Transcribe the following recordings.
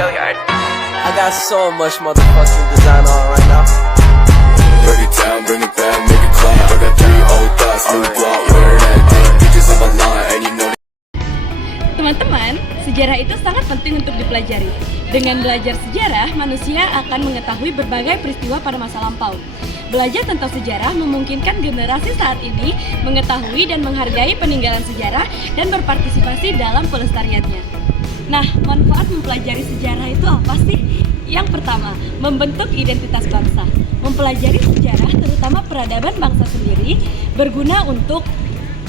I got so much motherfucking design on right now. Break it down, bring it back, make it clap. I got 3 old thoughts, new block, where that thing. Pictures on my line, and you know. Teman-teman, sejarah itu sangat penting untuk dipelajari. Dengan belajar sejarah, manusia akan mengetahui berbagai peristiwa pada masa lampau. Belajar tentang sejarah memungkinkan generasi saat ini mengetahui dan menghargai peninggalan sejarah dan berpartisipasi dalam pelestariannya. Nah, manfaat mempelajari sejarah itu apa sih? Yang pertama, membentuk identitas bangsa. Mempelajari sejarah, terutama peradaban bangsa sendiri, berguna untuk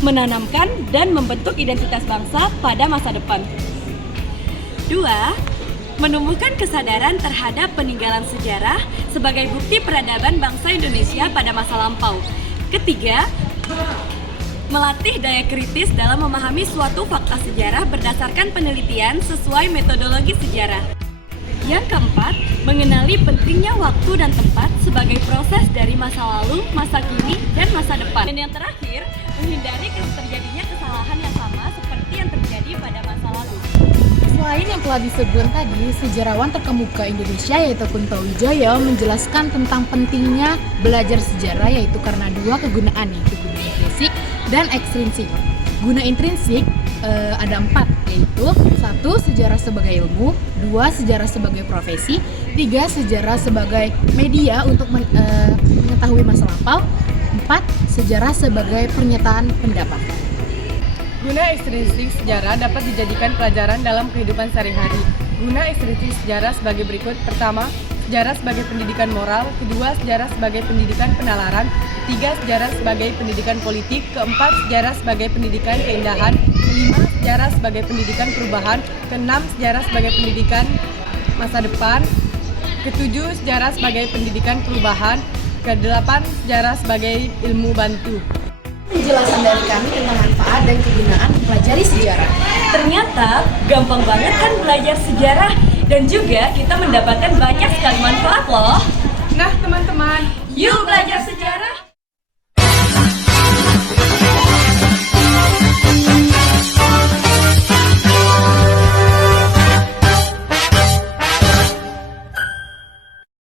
menanamkan dan membentuk identitas bangsa pada masa depan. 2. Menumbuhkan kesadaran terhadap peninggalan sejarah sebagai bukti peradaban bangsa Indonesia pada masa lampau. Ketiga, melatih daya kritis dalam memahami suatu fakta sejarah berdasarkan penelitian sesuai metodologi sejarah. Yang keempat, mengenali pentingnya waktu dan tempat sebagai proses dari masa lalu, masa kini, dan masa depan. Dan yang terakhir, menghindari terjadinya kesalahan yang sama seperti yang terjadi pada masa lalu. Selain yang telah disebutkan tadi, sejarawan terkemuka Indonesia yaitu Kunto Wijoyo menjelaskan tentang pentingnya belajar sejarah yaitu karena 2 kegunaan, yaitu guna intrinsik dan ekstrinsik. Guna intrinsik ada 4, yaitu 1. Sejarah sebagai ilmu, 2. Sejarah sebagai profesi, 3. Sejarah sebagai media untuk mengetahui masa lampau, 4. Sejarah sebagai pernyataan pendapat. Guna ekstrinsik sejarah dapat dijadikan pelajaran dalam kehidupan sehari-hari. Guna ekstrinsik sejarah sebagai berikut. Pertama, sejarah sebagai pendidikan moral. Kedua, sejarah sebagai pendidikan penalaran. Ketiga, sejarah sebagai pendidikan politik. Keempat, sejarah sebagai pendidikan keindahan. Kelima, sejarah sebagai pendidikan perubahan. Keenam, sejarah sebagai pendidikan masa depan. Ketujuh, sejarah sebagai pendidikan perubahan. Kedelapan, sejarah sebagai ilmu bantu. Penjelasan dari kami tentang manfaat dan kegunaan mempelajari sejarah. Ternyata gampang banget kan belajar sejarah dan juga kita mendapatkan banyak sekali manfaat loh. Nah teman-teman, Yuk belajar sejarah!